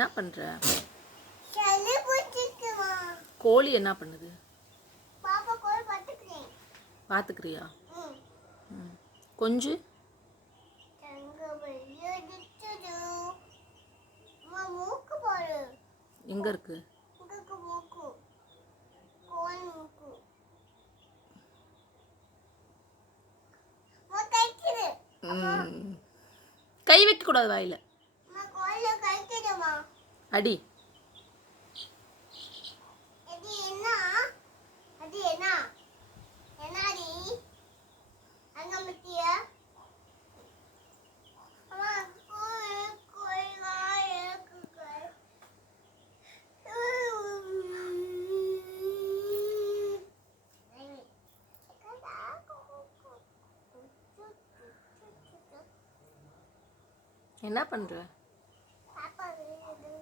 என்ன பண்ற? சளி பிடிச்சிக்குமா? கோழி என்ன பண்ணுது? பாப்பா கோழி பார்த்துக்கிறேன். பார்த்துக்கிறியா? ம். கொஞ்சு தங்க வெள்ளடிச்சது. அம்மா மூக்கு பாரு. எங்க இருக்கு? இங்க மூக்கு. கோழி மூக்கு. அம்மா கைக்குது. கை வைக்க கூடாது வாயில. அம்மா கோழில கைக்குதுமா. அடி. அது என்ன? அது என்ன? என்னடி? அங்க மத்திய அம்மா கோழிலா இருக்குங்க. என்ன பண்ற? பாப்பா வீடு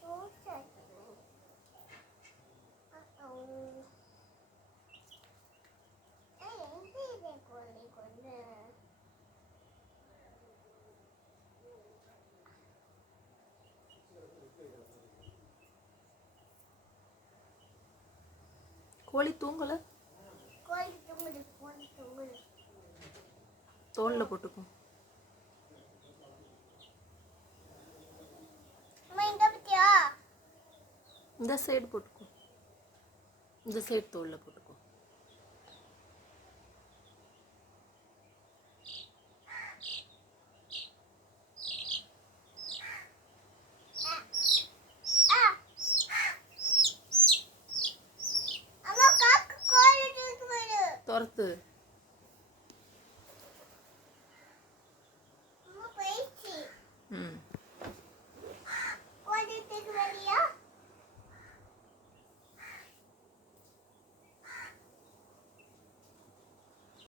சூசா. கோழி கொண்டு கோழி தூங்கல? கோழி தூங்குது. கோழி தூங்குது. தோல்ல போட்டுக்கும். அம்மா இங்க பத்தியா? இந்த சைடு போட்டுக்கும். இந்த சைடு தோல்ல போட்டுக்கும்.